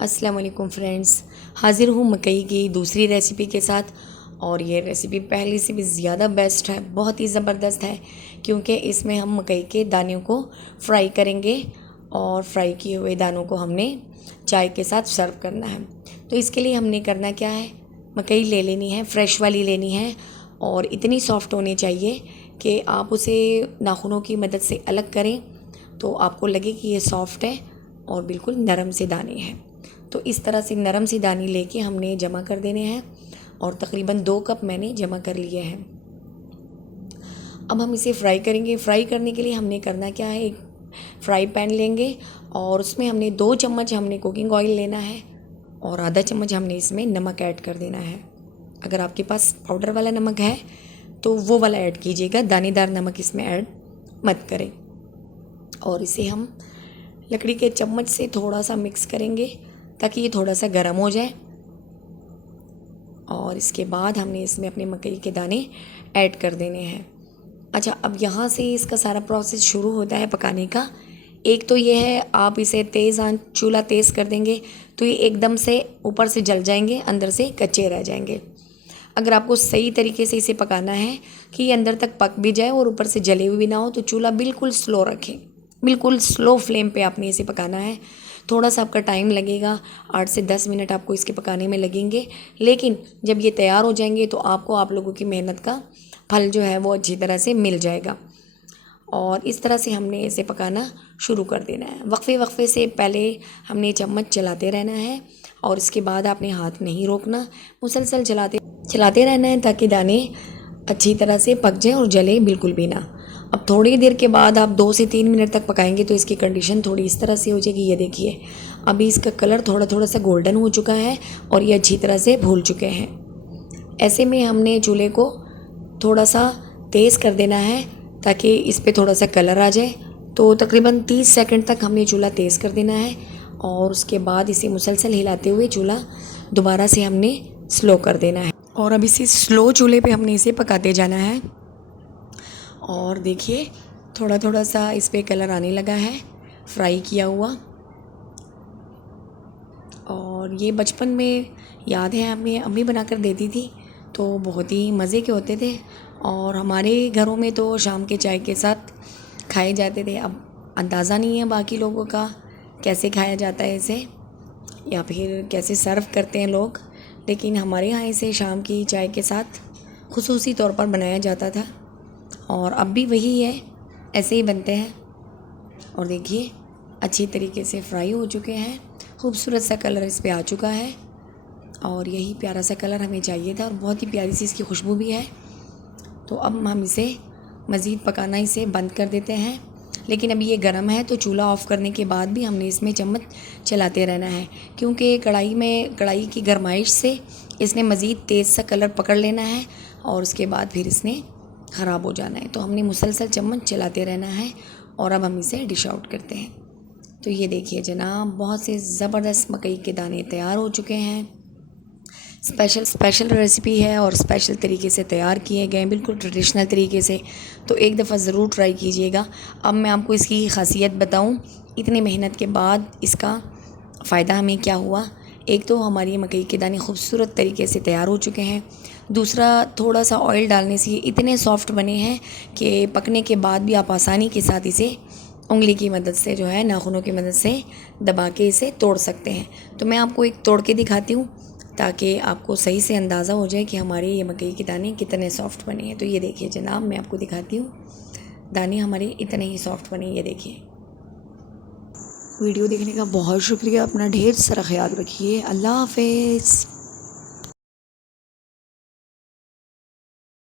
अस्सलाम वालेकुम फ्रेंड्स, हाज़िर हूँ मकई की दूसरी रेसिपी के साथ। और ये रेसिपी पहले से भी ज़्यादा बेस्ट है, बहुत ही ज़बरदस्त है, क्योंकि इसमें हम मकई के दानों को फ्राई करेंगे और फ्राई किए हुए दानों को हमने चाय के साथ सर्व करना है। तो इसके लिए हमने करना क्या है, मकई ले लेनी है, फ्रेश वाली लेनी है और इतनी सॉफ्ट होनी चाहिए कि आप उसे नाखूनों की मदद से अलग करें तो आपको लगे कि ये सॉफ्ट है और बिल्कुल नरम से दाने हैं। तो इस तरह से नरम सी दानी लेके हमने जमा कर देने हैं और तकरीबन 2 कप मैंने जमा कर लिए हैं। अब हम इसे फ्राई करेंगे। फ्राई करने के लिए हमने करना क्या है, एक फ्राई पैन लेंगे और उसमें हमने 2 चम्मच हमने कुकिंग ऑयल लेना है और आधा चम्मच हमने इसमें नमक ऐड कर देना है। अगर आपके पास पाउडर वाला नमक है तो वो वाला ऐड कीजिएगा, दानेदार नमक इसमें ऐड मत करें। और इसे हम लकड़ी के चम्मच से थोड़ा सा मिक्स करेंगे ताकि ये थोड़ा सा गर्म हो जाए। और इसके बाद हमने इसमें अपने मकई के दाने ऐड कर देने हैं। अच्छा, अब यहाँ से इसका सारा प्रोसेस शुरू होता है पकाने का। एक तो ये है, आप इसे तेज़ आंच, चूल्हा तेज़ कर देंगे तो ये एकदम से ऊपर से जल जाएंगे, अंदर से कच्चे रह जाएंगे। अगर आपको सही तरीके से इसे पकाना है कि ये अंदर तक पक भी जाए और ऊपर से जले हुए भी ना हो, तो चूल्हा बिल्कुल स्लो रखें, बिल्कुल स्लो फ्लेम पे आपने इसे पकाना है। थोड़ा सा आपका टाइम लगेगा, 8 से 10 मिनट आपको इसके पकाने में लगेंगे, लेकिन जब ये तैयार हो जाएंगे तो आपको आप लोगों की मेहनत का फल जो है वो अच्छी तरह से मिल जाएगा। और इस तरह से हमने इसे पकाना शुरू कर देना है। वक्फे वक्फे से पहले हमने चम्मच चलाते रहना है और इसके बाद आपने हाथ नहीं रोकना, मुसलसल चलाते रहना है ताकि दाने अच्छी तरह से पक जाएं और जले बिल्कुल भी ना। अब थोड़ी देर के बाद आप 2 से 3 मिनट तक पकाएंगे तो इसकी कंडीशन थोड़ी इस तरह से हो जाएगी। ये देखिए, अभी इसका कलर थोड़ा थोड़ा सा गोल्डन हो चुका है और ये अच्छी तरह से भून चुके हैं। ऐसे में हमने चूल्हे को थोड़ा सा तेज़ कर देना है ताकि इस पर थोड़ा सा कलर आ जाए। तो तकरीबन 30 सेकंड तक हमने चूल्हा तेज़ कर देना है और उसके बाद इसे मुसलसल हिलाते हुए चूल्हा दोबारा से हमने स्लो कर देना है। और अब इसे स्लो चूल्हे पे हमने इसे पकाते जाना है। और देखिए, थोड़ा थोड़ा सा इस पर कलर आने लगा है फ्राई किया हुआ। और ये बचपन में याद है, हमें अम्मी बना कर देती थी तो बहुत ही मज़े के होते थे और हमारे घरों में तो शाम के चाय के साथ खाए जाते थे। अब अंदाज़ा नहीं है बाकी लोगों का कैसे खाया जाता है इसे या फिर कैसे सर्व करते हैं लोग, लेकिन हमारे यहाँ इसे शाम की चाय के साथ खुसूसी तौर पर बनाया जाता था और अब भी वही है, ऐसे ही बनते हैं। और देखिए, अच्छी तरीके से फ्राई हो चुके हैं, खूबसूरत सा कलर इस पे आ चुका है और यही प्यारा सा कलर हमें चाहिए था और बहुत ही प्यारी सी इसकी खुशबू भी है। तो अब हम इसे मज़ीद पकाना इसे बंद कर देते हैं, लेकिन अभी ये गर्म है तो चूल्हा ऑफ़ करने के बाद भी हमने इसमें चम्मच चलाते रहना है, क्योंकि कढ़ाई की गर्माइश से इसने मज़ीद तेज़ सा कलर पकड़ लेना है और उसके बाद फिर इसने ख़राब हो जाना है। तो हमने मुसलसल चम्मच चलाते रहना है और अब हम इसे डिश आउट करते हैं। तो ये देखिए जनाब, बहुत से ज़बरदस्त मकई के दाने तैयार हो चुके हैं। स्पेशल रेसिपी है और स्पेशल तरीके से तैयार किए गए, बिल्कुल ट्रेडिशनल तरीके से। तो एक दफ़ा ज़रूर ट्राई कीजिएगा। अब मैं आपको इसकी ख़ासियत बताऊं, इतनी मेहनत के बाद इसका फ़ायदा हमें क्या हुआ। एक तो हमारी मकई के दाने खूबसूरत तरीके से तैयार हो चुके हैं। दूसरा, थोड़ा सा ऑयल डालने से ये इतने सॉफ्ट बने हैं कि पकने के बाद भी आप आसानी के साथ इसे उंगली की मदद से जो है, नाखूनों की मदद से दबा के इसे तोड़ सकते हैं। तो मैं आपको एक तोड़ के दिखाती हूँ ताकि आपको सही से अंदाज़ा हो जाए कि हमारे ये मकई के दाने कितने सॉफ्ट बने हैं। तो ये देखिए जनाब, मैं आपको दिखाती हूँ, दाने हमारे इतने ही सॉफ्ट बने। ये देखिए। वीडियो देखने का बहुत शुक्रिया। अपना ढेर सारा ख्याल रखिए। अल्लाह हाफ़िज़।